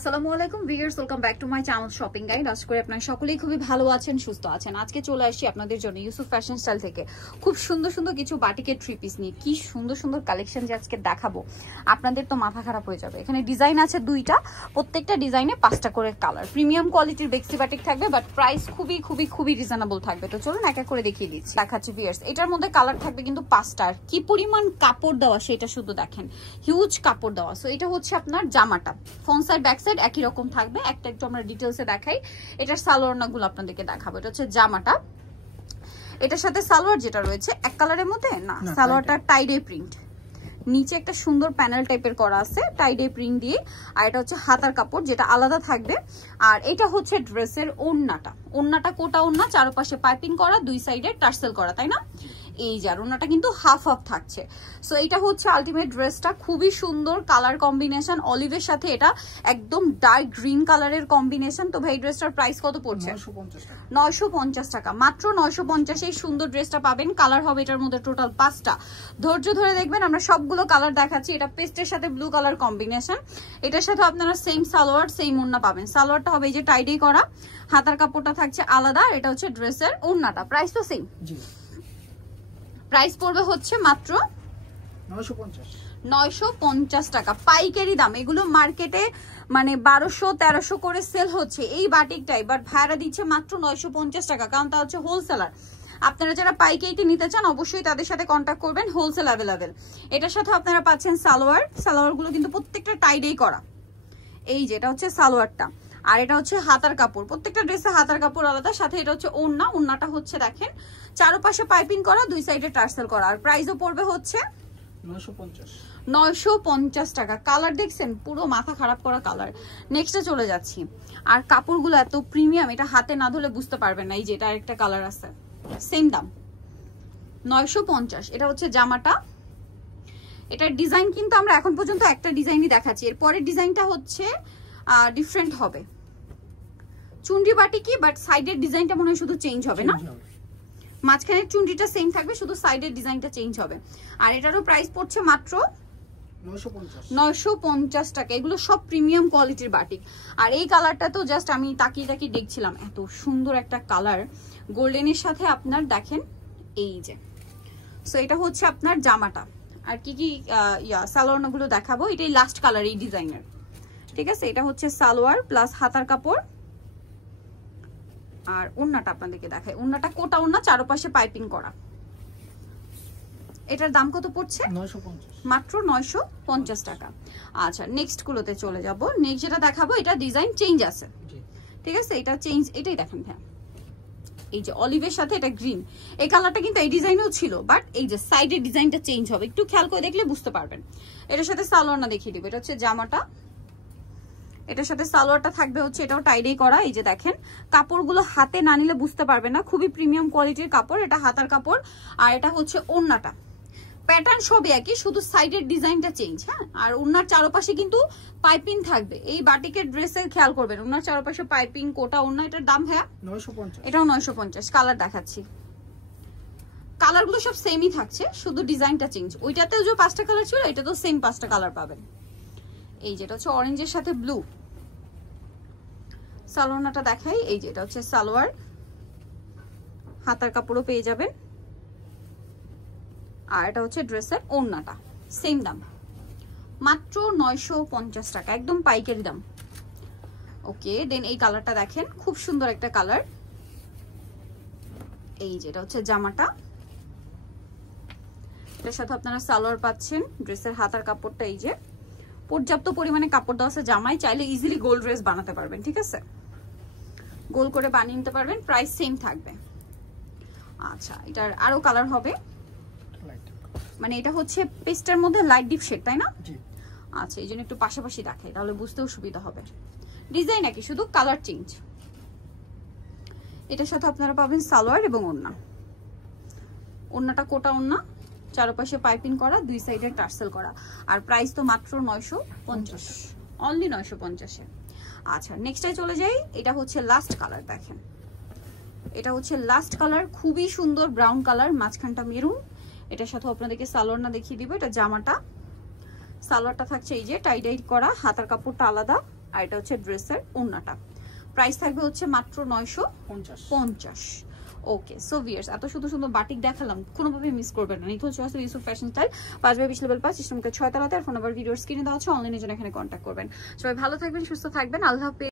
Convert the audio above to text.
আসসালামু আলাইকুম viewers, welcome back to my channel shopping guide. আশা করি আপনারা সকলেই খুবই ভালো আছেন, সুস্থ আছেন। আজকে চলে আসছি আপনাদের জন্য ইউসুফ ফ্যাশন স্টাইল থেকে খুব সুন্দর সুন্দর কিছু বাটিকের থ্রি পিস নিয়ে। কি সুন্দর সুন্দর কালেকশন যে আজকে দেখাবো, আপনাদের তো মাথা খারাপ হয়ে যাবে। এখানে ডিজাইন আছে দুইটা, প্রত্যেকটা ডিজাইনে 5টা করে কালার। প্রিমিয়াম কোয়ালিটির বেক্সি বাটিক থাকবে, বাট প্রাইস খুবই খুবই খুবই রিজনেবল থাকবে। তো চলুন এক এক করে দেখিয়ে দিচ্ছি, দেখাচ্ছি ভিউয়ার্স। এটার মধ্যে কালার থাকবে কিন্তু 5টা। আর কি পরিমাণ কাপড় দেওয়া সেটা শুধু দেখেন, হিউজ কাপড় দেওয়া। সো এটা হচ্ছে আপনার জামাটা, ফ্রন্ট সাইড ব্যাক সাইড একই রকম থাকবে। একটা একটু আমরা ডিটেইলসে দেখাই। এটার সালোয়ারগুলো আপনাদেরকে দেখাবো। এটা হচ্ছে জামাটা, এটার সাথে সালোয়ার যেটা রয়েছে এক কালারের মধ্যে না, সালোয়ারটা টাইডে প্রিন্ট, নিচে একটা সুন্দর প্যানেল টাইপের করা আছে টাইডে প্রিন্ট দিয়ে। আর এটা হচ্ছে হাতার কাপড় যেটা আলাদা থাকবে। আর এটা হচ্ছে ড্রেসের ওড়নাটা, ওড়নাটা কোটা ওড়না, চারপাশে পাইপিং করা, দুই সাইডে টার্সেল করা, তাই না? এই যে ওড়নাটা কিন্তু হাফ হাফ থাকছে। সো এটা হচ্ছে আলটিমেট ড্রেসটা, খুবই সুন্দর কালার কম্বিনেশন। অলিভের সাথে এটা একদম ডার্ক গ্রিন কালারের কম্বিনেশন। তো ভাই ড্রেসটার প্রাইস কত পড়ছে? 950 টাকা, মাত্র 950 এই সুন্দর ড্রেসটা পাবেন। কালার হবে এটার মধ্যে টোটাল 5টা। ধৈর্য ধরে দেখবেন, আমরা সবগুলো কালার দেখাচ্ছি। এটা পেস্টের সাথে ব্লু কালার কম্বিনেশন। এটার সাথে আপনারা সেম সালোয়ার সেম ওড়না পাবেন। সালোয়ারটা হবে এই যে টাইডে করা, হাতার কাপড়টা থাকছে আলাদা। এটা হচ্ছে ড্রেসের ওড়নাটা, প্রাইস তো সেম। প্রাইস পড়বে হচ্ছে মাত্র 950 টাকা, পাইকারি দাম। এগুলো মার্কেটে মানে 1200-1300 করে সেল হচ্ছে এই বাটিকটাই, বাট ভাড়া দিচ্ছে মাত্র 950 টাকা, কারণ তা হচ্ছে হোলসেলার। আপনারা যারা পাইকারিতে নিতে চান অবশ্যই তাদের সাথে কন্ট্যাক্ট করবেন, হোলসেল অ্যাভেলেবেল। এটার সাথে আপনারা পাচ্ছেন সালোয়ার, সালোয়ারগুলো কিন্তু প্রত্যেকটা টাইডেই করা। এই যে এটা হচ্ছে সালোয়ারটা, আর এটা হচ্ছে হাতার কাপড়। প্রত্যেকটা ড্রেসে হাতার কাপড় আলাদা, সাথে এটা হচ্ছে ওড়না, ওড়নাটা হচ্ছে দেখেন চারপাশে পাইপিং করা, দুই সাইডে টার্সেল করা। আর প্রাইসও পড়বে হচ্ছে 950 টাকা। কালার দেখছেন, পুরো মাথা খারাপ করা কালার। নেক্সটে চলে যাচ্ছি। আর কাপড়গুলো এত প্রিমিয়াম, এটা হাতে না ধরলে বুঝতে পারবেন না। এই যে এটা আরেকটা কালার আছে, সেম দাম 950। এটা হচ্ছে জামাটা। এটার ডিজাইন কিন্তু আমরা এখন পর্যন্ত একটা ডিজাইনই দেখাচ্ছি, এর পরের ডিজাইনটা হচ্ছে ডিফারেন্ট হবে। চুনরি বাটি কি, বাট সাইডের ডিজাইনটা মনে হয় শুধু চেঞ্জ হবে না, মাঝখানের চুনরিটা সেম থাকবে, শুধু সাইডের ডিজাইনটা চেঞ্জ হবে। আর এটারও প্রাইস পড়ছে মাত্র 950 টাকা। এগুলো সব প্রিমিয়াম কোয়ালিটির বাটিক। আর এই কালারটা তো জাস্ট আমি তাকিয়ে তাকিয়ে দেখছিলাম, এত সুন্দর একটা কালার গোল্ডেনের সাথে আপনার দেখেন এই যে। সো এটা হচ্ছে আপনার জামাটা। আর কি কি সালোয়ারগুলো দেখাবো, এটাই লাস্ট কালার এই ডিজাইনের, ঠিক আছে? এটা হচ্ছে সালোয়ার প্লাস হাতার কাপড়। আর ওড়নাটা আপনাদেরকে দেখাই, ওড়নাটা কোটা ওড়না, চারপাশে পাইপিং করা। এটার দাম কত পড়ছে? 950, মাত্র 950 টাকা। আচ্ছা নেক্সট গুলোতে চলে যাব। নেক্সট যেটা দেখাবো এটা ডিজাইন চেঞ্জ আছে, ঠিক আছে? এটা চেঞ্জ, এটাই দেখেন হ্যাঁ, এই যে অলিভের সাথে এটা গ্রিন। এই কালারটা কিন্তু এই ডিজাইনেও ছিল, বাট এই যে সাইডের ডিজাইনটা চেঞ্জ হবে, একটু খেয়াল করে দেখলে বুঝতে পারবেন। এটার সাথে সালোয়ারটা দেখিয়ে দিব। এটা হচ্ছে জামাটা, এটার সাথে সালোয়ারটা থাকবে হচ্ছে এটাও টাইডে করা। এই যে দেখেন, কাপড়গুলো হাতে না নিলে বুঝতে পারবে না, খুবই প্রিমিয়াম কোয়ালিটির কাপড়। এটা হাতার কাপড়, আর এটা হচ্ছে ওড়নাটা। প্যাটার্ন সবই একই, শুধু সাইডের ডিজাইনটা চেঞ্জ। হ্যাঁ, আর ওড়নার চারপাশে কিন্তু পাইপিং থাকবে। এই বাটিকের ড্রেসে খেয়াল করবেন, ওড়নার চারপাশে পাইপিং কোটা ওড়না। এটার দাম হ্যাঁ 950, এটাও 950। কালার দেখাচ্ছি, কালারগুলো সব সেমই থাকছে, শুধু ডিজাইনটা চেঞ্জ। ওইটাতেও যে 5টা কালার ছিল, এটা তো সেম 5টা কালার পাবেন। এই যেটা হচ্ছে অরেঞ্জের সাথে ব্লু। সালোয়ারটা দেখাই, এই যে এটা হচ্ছে সালোয়ার, হাতার কাপড়ও পেয়ে যাবেন। আর এটা হচ্ছে ড্রেসের ওড়নাটা, সেম দাম মাত্র 950 টাকা, একদম পাইকারি দাম। ওকে, দেন এই কালারটা দেখেন, খুব সুন্দর একটা কালার। এই যে এটা হচ্ছে জামাটা, এটার সাথে আপনারা সালোয়ার পাচ্ছেন। ড্রেসের হাতার কাপড়টা এই যে, পর্যাপ্ত পরিমাণে কাপড় দেওয়া আছে জামায়, চাইলে ইজিলি গোল ড্রেস বানাতে পারবেন, ঠিক আছে? গোল করে বানিয়ে নিতে পারবেন, প্রাইস সেম থাকবে। আচ্ছা, এটার আরো কালার হবে, মানে এটা হচ্ছে পেস্টের মধ্যে লাইট ডিপ শেড, তাই না? আচ্ছা, এই জন্য একটু পাশাপাশি দেখাই, তাহলে বুঝতেও সুবিধা হবে। ডিজাইন একই, শুধু কালার চেঞ্জ। এটার সাথে আপনারা পাবেন সালোয়ার এবং ওড়না। ওড়নাটা কোটা ওড়না, চারপাশে পাইপিং করা, দুই সাইডে টার্সেল করা। আর প্রাইস তো মাত্র 950, অনলি 950-এ। আচ্ছা নেক্সটে চলে যাই। এটা হচ্ছে লাস্ট কালার, দেখেন এটা হচ্ছে লাস্ট কালার, খুবই সুন্দর ব্রাউন কালার, মাঝখানটা মেরুন। এটার সাথে আপনাদেরকে সালোয়ারটা দেখিয়ে দিব। এটা জামাটা, সালোয়ারটা থাকছে এই যে টাই টাই করা, হাতার কাপড়টা আলাদা, আর এটা হচ্ছে ড্রেসের ওড়নাটা। প্রাইস থাকবে হচ্ছে মাত্র 950। ওকে, সো ভিউয়ার্স, এত সুন্দর সুন্দর বাটিক দেখালাম, কোনোভাবে মিস করবেন না। নিখোঁজ choice Yusuf fashion style, 5/20 level 5, সিস্টেমকে 6 তলাতে। আর ফোন নাম্বার ভিডিওর স্ক্রিনে দেওয়া আছে, অনলাইনে জন্য এখানে কন্ট্যাক্ট করবেন। সবাই ভালো থাকবেন, সুস্থ থাকবেন, আল্লাহ হাফেজ।